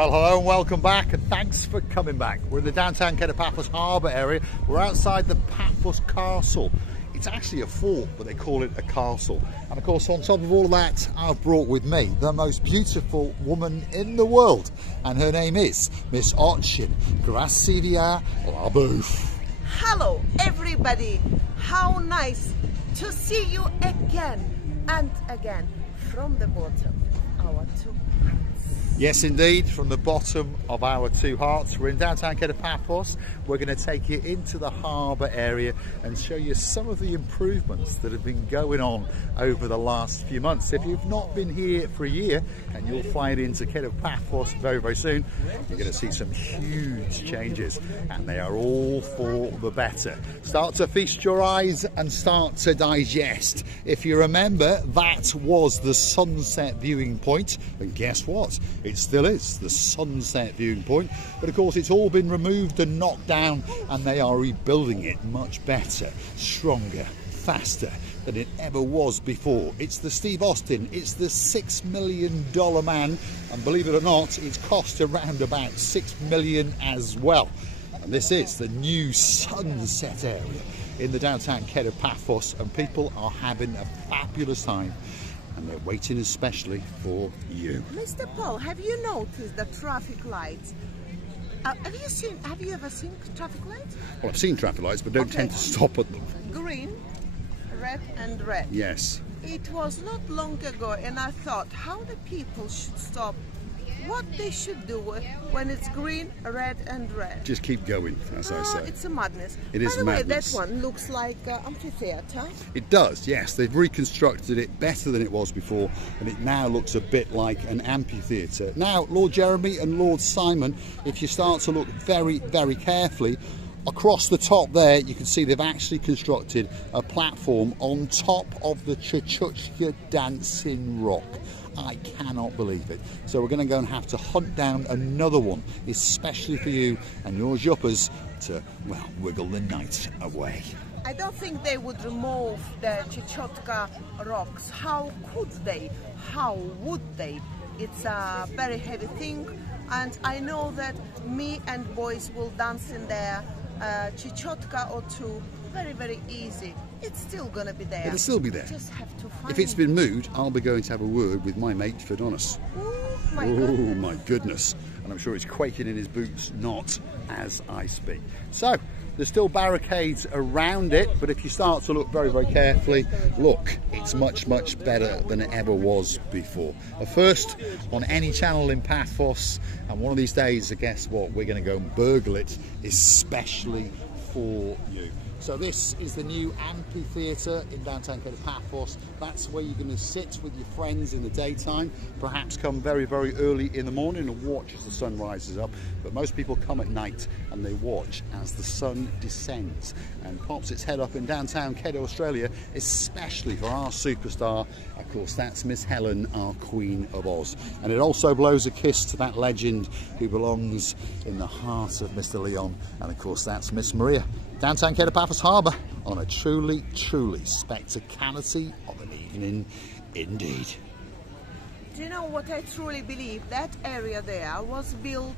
Well, hello and welcome back, and thanks for coming back. We're in the downtown Kato Paphos Harbour area. We're outside the Paphos Castle. It's actually a fort, but they call it a castle. And of course, on top of all of that, I've brought with me the most beautiful woman in the world, and her name is Miss Ochin Gracivia Labouf. Hello, everybody. How nice to see you again and again from the bottom of our two hearts. Yes, indeed, from the bottom of our two hearts. We're in downtown Kato Paphos. We're going to take you into the harbour area and show you some of the improvements that have been going on over the last few months. If you've not been here for a year, and you'll fly into Kato Paphos very, very soon, you're going to see some huge changes, and they are all for the better. Start to feast your eyes and start to digest. If you remember, that was the sunset viewing point, and guess what? It still is the sunset viewing point, but of course it's all been removed and knocked down, and they are rebuilding it much better, stronger, faster than it ever was before. It's the Steve Austin, it's the $6 million man, and believe it or not, it's cost around about $6 million as well. And this is the new sunset area in the downtown Kato Paphos, and people are having a fabulous time. And they're waiting especially for you. Mr. Paul, have you noticed the traffic lights? Have you ever seen traffic lights? Well, I've seen traffic lights, but don't tend to stop at them. Green, red and red. Yes. It was not long ago, and I thought how the people should stop, what they should do when it's green, red and red. Just keep going, as I say. It's a madness. It is madness. By the way, that one looks like an amphitheatre. It does, yes. They've reconstructed it better than it was before, and it now looks a bit like an amphitheatre. Now, Lord Jeremy and Lord Simon, if you start to look very, very carefully, across the top there, you can see they've actually constructed a platform on top of the Chuchuchka dancing rock. I cannot believe it. So we're going to go and have to hunt down another one, especially for you and your yuppers, to, well, wiggle the night away. I don't think they would remove the Chuchuchka rocks. How could they? How would they? It's a very heavy thing, and I know that me and boys will dance in there Chuchuchka or two. Very, very easy. It's still going to be there. It'll still be there. You just have to find If it's been moved, I'll be going to have a word with my mate Fidonis. Oh my goodness. And I'm sure it's quaking in his boots, not as I speak. So, there's still barricades around it, but if you start to look very, very carefully, look, it's much, much better than it ever was before. A first on any channel in Paphos, and one of these days, guess what, we're going to go and burgle it, especially for you. So this is the new amphitheatre in downtown Kato Paphos. That's where you're going to sit with your friends in the daytime, perhaps come very, very early in the morning and watch as the sun rises up. But most people come at night and they watch as the sun descends and pops its head up in downtown Kato, Australia, especially for our superstar. Of course, that's Miss Helen, our Queen of Oz. And it also blows a kiss to that legend who belongs in the heart of Mr. Leon. And of course, that's Miss Marika. Downtown Kato Paphos Harbour on a truly, truly spectacality of an evening indeed. Do you know what I truly believe? That area there was built...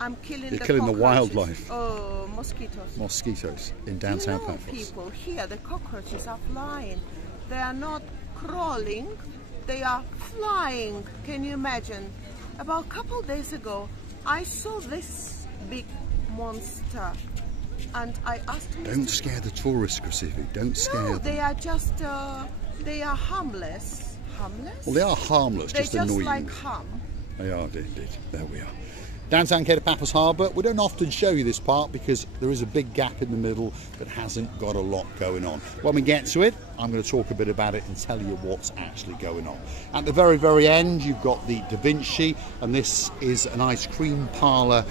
I'm killing the wildlife. Oh, mosquitoes. Mosquitoes in downtown Paphos. People here, the cockroaches are flying. They are not crawling, they are flying. Can you imagine? About a couple of days ago, I saw this big monster, and I asked Mr. Don't scare the tourists, Gracivia. Don't scare them. No, they are just, they are harmless. Harmless? Well, they are harmless, just annoying. They just like hum. They are, indeed. There we are. Downtown Kato Paphos Harbour. We don't often show you this part because there is a big gap in the middle that hasn't got a lot going on. When we get to it, I'm going to talk a bit about it and tell you what's actually going on. At the very, very end, you've got the Da Vinci, and this is an ice cream parlour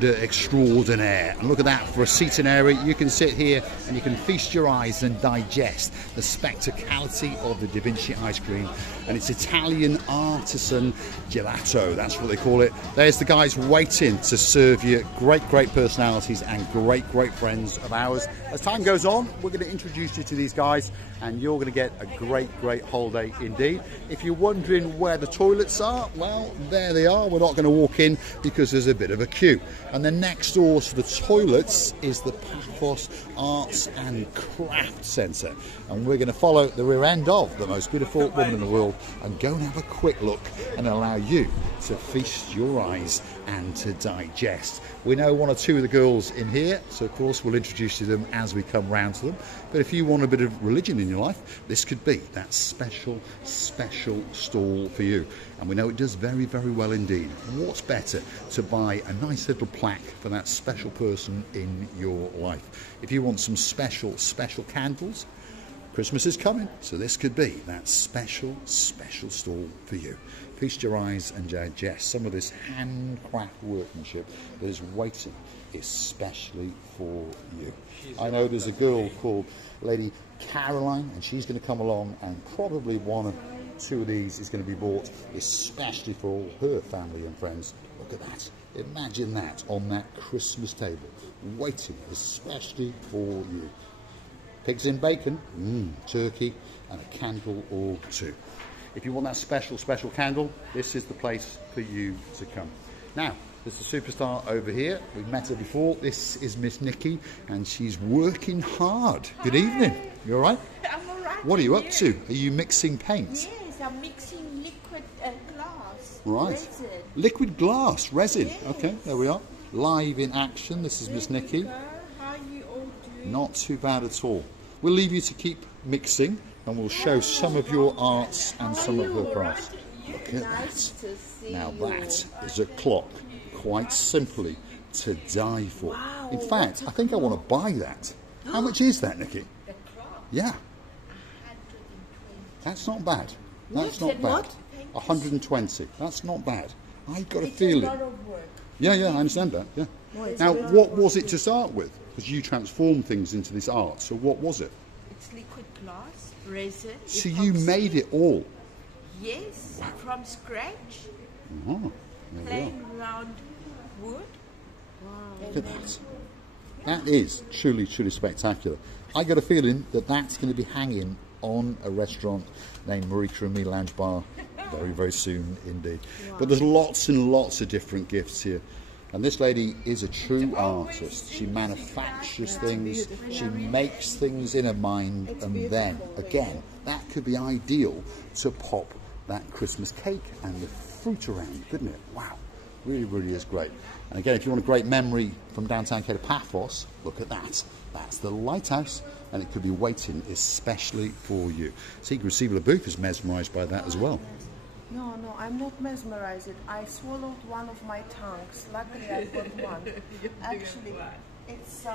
extraordinaire. And look at that, for a seating area, you can sit here and you can feast your eyes and digest the spectacality of the Da Vinci ice cream. And it's Italian artisan gelato, that's what they call it. There's the guys waiting waiting to serve you great personalities and great friends of ours. As time goes on, we're going to introduce you to these guys and you're going to get a great holiday indeed. If you're wondering where the toilets are, well, there they are. We're not going to walk in because there's a bit of a queue. And then next door to the toilets is the Paphos Arts and Craft Centre. And we're going to follow the rear end of the most beautiful woman in the world and go and have a quick look and allow you to feast your eyes and to digest. We know one or two of the girls in here, so of course we'll introduce you to them as we come round to them. But if you want a bit of religion in your life, this could be that special stall for you. And we know it does very well indeed. What's better to buy a nice little plaque for that special person in your life? If you want some special candles, Christmas is coming, so this could be that special stall for you. Feast your eyes and digest some of this handcraft workmanship that is waiting especially for you. I know there's a girl called Lady Caroline, and she's going to come along, and probably one or two of these is going to be bought especially for all her family and friends. Look at that. Imagine that on that Christmas table, waiting especially for you. Pigs in bacon, turkey, and a candle or two. If you want that special candle, this is the place for you to come. Now, there's a superstar over here. We've met her before. This is Miss Nikki, and she's working hard. Good evening. You all right? I'm all right. What are you up to? Are you mixing paint? Yes, I'm mixing liquid glass. Right. Resin. Liquid glass, resin. Yes. Okay, there we are. Live in action. This is Miss Nikki. How are you all doing? Not too bad at all. We'll leave you to keep mixing, and we'll show some of your arts and some of her crafts. Look at that. Now that is a clock, quite simply to die for. Wow, in fact, I think I want to buy that. How much is that, Nikki? The clock. Yeah, 120. that's not bad. That's not Said bad. what? 120. That's not bad. I got a It's a feeling. lot of work. Yeah, I understand that. Yeah. Now, what was it to start with? Because you transformed things into this art. So what was it? It's liquid glass, resin. So you made it all. Yes, from scratch. Oh, there we are. Plain round wood. Look at that. That is truly spectacular. I got a feeling that that's going to be hanging on a restaurant named Marika and Me Lounge Bar very soon indeed. But there's lots and lots of different gifts here. And this lady is a true artist. She manufactures things, she makes things in her mind, and then, again, that could be ideal to pop that Christmas cake and the fruit around, couldn't it? Wow, really is great. And again, if you want a great memory from downtown Kato, Paphos, look at that. That's the lighthouse, and it could be waiting especially for you. Secret Receiver Booth is mesmerised by that as well. No, I'm not mesmerized. I swallowed one of my tongues. Luckily, I got one. Actually, it's,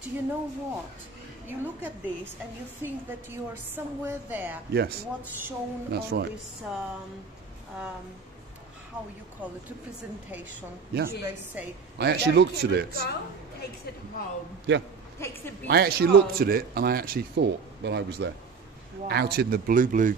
do you know what? You look at this and you think that you are somewhere there. Yes. What's shown That's on right. this, how you call it, representation, Yeah. should I say. I actually looked at it. Takes it home. Yeah. Takes it I actually looked at it and I actually thought that I was there. Wow. Out in the blue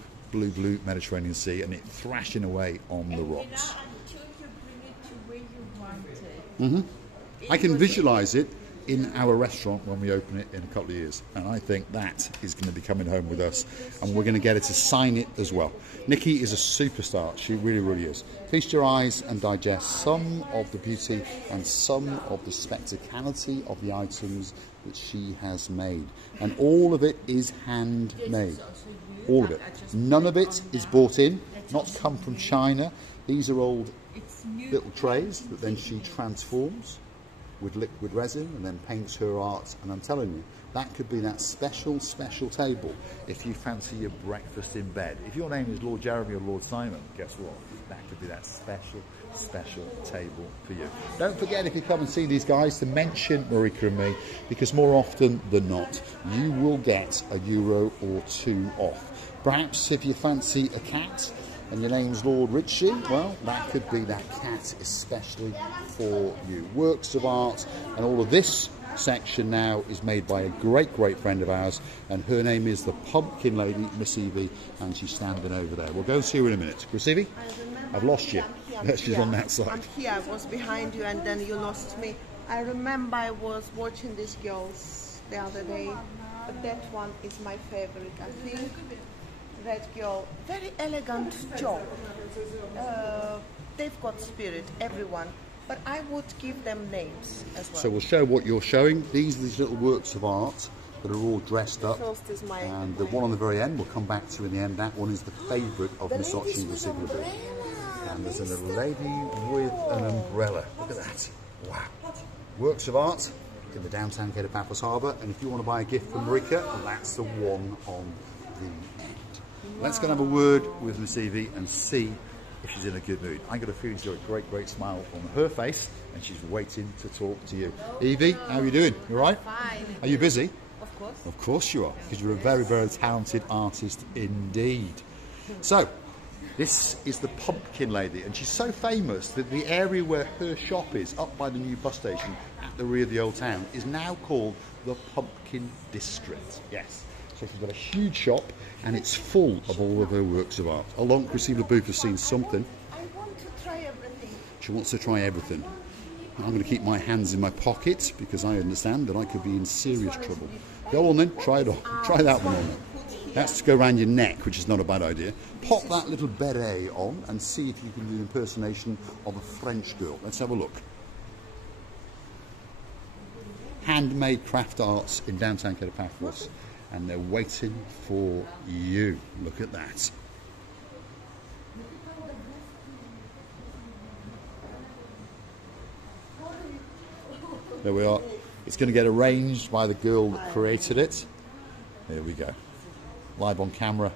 Mediterranean Sea, and it thrashing away on the rocks. Until you bring it to where you want it. I can visualise it in our restaurant when we open it in a couple of years, and I think that is going to be coming home with us, and we're going to get her to sign it as well. Nikki is a superstar. She really is. Feast your eyes and digest some of the beauty and some of the spectacality of the items that she has made, and all of it is handmade. All of it. None of it is bought in, not come from China. These are old little trays that then she transforms with liquid resin and then paints her art. And I'm telling you, that could be that special table if you fancy your breakfast in bed. If your name is Lord Jeremy or Lord Simon, guess what? That could be that special table for you. Don't forget, if you come and see these guys, to mention Marika and Me, because more often than not, you will get €1 or 2 off. Perhaps if you fancy a cat and your name's Lord Richie, well, that could be that cat especially for you. Works of art, and all of this section now is made by a great friend of ours, and her name is the Pumpkin Lady, Miss Evie, and she's standing over there. We'll go and see her in a minute. Miss Evie, I've lost you. She's on that side. I'm here. I was behind you, and then you lost me. I remember I was watching these girls the other day, but that one is my favorite. I think that girl, very elegant job. They've got spirit, everyone. But I would give them names as well. So we'll show what you're showing. These are these little works of art that are all dressed up. First is my And the one on the very end, we'll come back to in the end. That one is the favourite of Miss Otching Receiver. And there's a little lady with an umbrella. Look at that. Wow. Works of art in the downtown Kato Paphos Harbour. And if you want to buy a gift from Marika, that's the one on the end. Let's go and have a word with Miss Evie and see if she's in a good mood. I got a feeling she's got a great, great smile on her face, and she's waiting to talk to you. Evie, how are you doing? You all right? Fine. Are you busy? Of course. Of course you are, because you're a very, very talented artist indeed. So, this is the Pumpkin Lady, and she's so famous that the area where her shop is, up by the new bus station at the rear of the old town, is now called the Pumpkin District. Yes. So she's got a huge shop, and it's full of all of her works of art. Along, Christine Booth has seen something. I want to try everything. She wants to try everything. I'm going to keep my hands in my pocket because I understand that I could be in serious trouble. Go on then, try it on. Try that one on. That's to go around your neck, which is not a bad idea. Pop that little beret on and see if you can do an impersonation of a French girl. Let's have a look. Handmade craft arts in downtown Kato Paphos, and they're waiting for you. Look at that. There we are. It's going to get arranged by the girl that created it. There we go. Live on camera.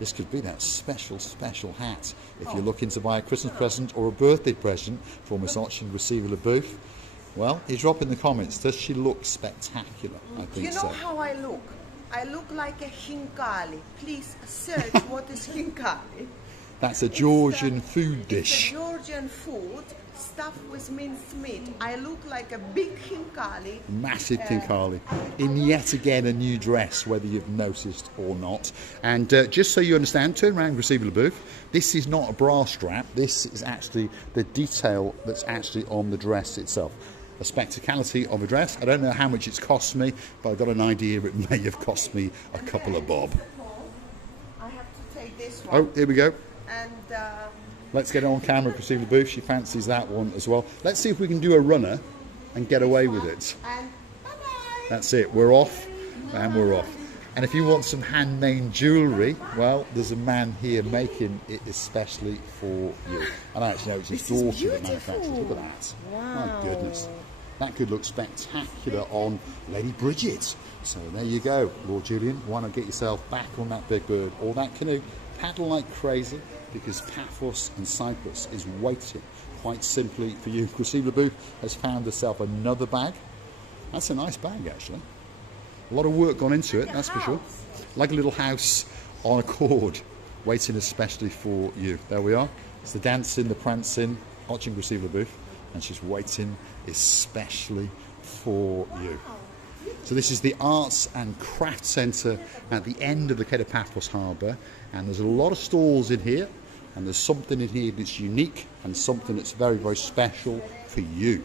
This could be that special, special hat if you're looking to buy a Christmas present or a birthday present for Miss Otching Receiver Booth. Well, you drop in the comments, does she look spectacular? I think so. You know how I look? I look like a hinkali. Please search what is hinkali. That's a Georgian food dish. It's a Georgian food stuffed with minced meat. I look like a big hinkali. Massive hinkali. In yet again a new dress, whether you've noticed or not. And just so you understand, turn around, Receiver Booth. This is not a bra strap. This is actually the detail that's actually on the dress itself. A spectacality of a dress. I don't know how much it's cost me, but I've got an idea it may have cost me a couple of bob. I have to take this one. Oh, here we go. And let's get on camera, Christine Booth. She fancies that one as well. Let's see if we can do a runner and get away with it. and bye-bye. That's it. We're off, and we're off. And if you want some handmade jewellery, well, there's a man here making it especially for you. And I actually know it's his daughter that manufactures. Look at that. Wow. My goodness. That could look spectacular on Lady Bridget. So there you go, Lord Julian. Why not get yourself back on that big bird or that canoe? Paddle like crazy, because Paphos and Cyprus is waiting quite simply for you. Christine Booth has found herself another bag. That's a nice bag, actually. A lot of work gone into it, that's for sure. Like a little house on a cord, waiting especially for you. There we are. It's the dancing, the prancing, Otching Receiver Booth, and she's waiting especially for you. So this is the Arts and Craft Centre at the end of the Kato Paphos Harbour, and there's a lot of stalls in here, and there's something in here that's unique and something that's very, very special for you.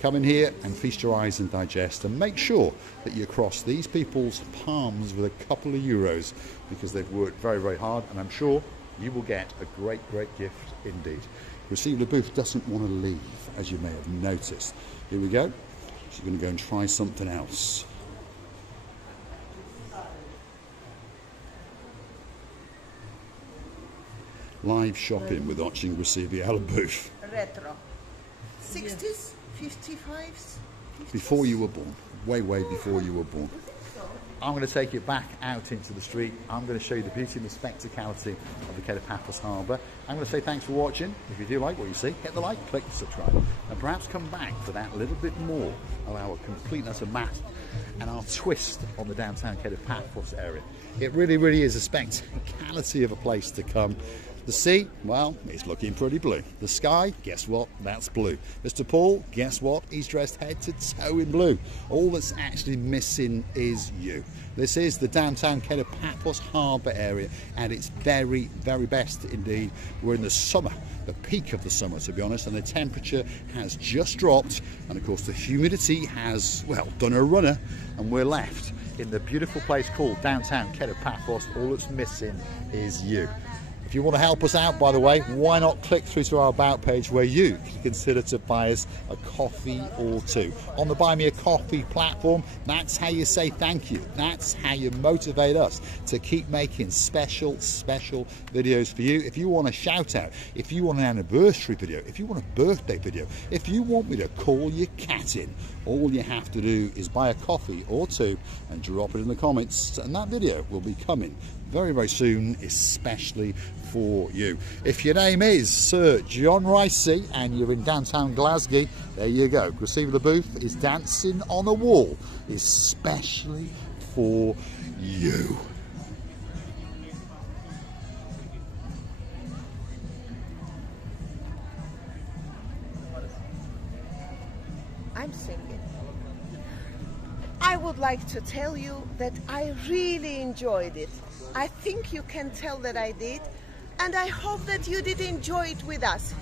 Come in here and feast your eyes and digest, and make sure that you cross these people's palms with a couple of euros, because they've worked very, very hard, and I'm sure you will get a great, great gift indeed. Receiver Booth doesn't want to leave, as you may have noticed. Here we go. She's going to go and try something else. Live shopping with Otching Receiver Booth. Retro. 60s, 55s. Before you were born. Way, way before you were born. I'm going to take you back out into the street. I'm going to show you the beauty and the spectacality of the Kato Paphos Harbour. I'm going to say thanks for watching. If you do like what you see, hit the like, click the subscribe, and perhaps come back for that little bit more of our completeness of map and our twist on the downtown Kato Paphos area. It really, really is a spectacality of a place to come. The sea, well, it's looking pretty blue. The sky, guess what? That's blue. Mr. Paul, guess what? He's dressed head to toe in blue. All that's actually missing is you. This is the downtown Kato Paphos Harbour area, and it's very, very best indeed. We're in the summer, the peak of the summer to be honest, and the temperature has just dropped, and of course the humidity has, well, done a runner, and we're left in the beautiful place called downtown Kato Paphos. All that's missing is you. If you want to help us out, by the way, why not click through to our About page where you can consider to buy us a coffee or two. On the Buy Me a Coffee platform, that's how you say thank you. That's how you motivate us to keep making special videos for you. If you want a shout out, if you want an anniversary video, if you want a birthday video, if you want me to call your cat in, all you have to do is buy a coffee or two and drop it in the comments, and that video will be coming very, very soon, especially for you. If your name is Sir John Ricey and you're in downtown Glasgow, there you go. Receiver the Booth is dancing on a wall, especially for you. I'm singing. I would like to tell you that I really enjoyed it. I think you can tell that I did, and I hope that you did enjoy it with us.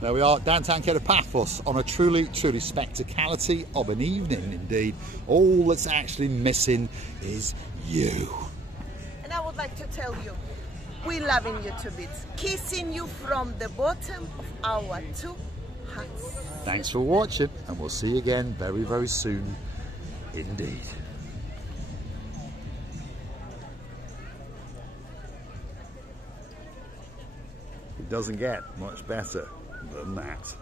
There we are, downtown Kato Paphos, on a truly spectacality of an evening indeed. All that's actually missing is you. And I would like to tell you, we're loving you to bits, kissing you from the bottom of our two hearts. Thanks for watching, and we'll see you again very, very soon indeed. It doesn't get much better than that.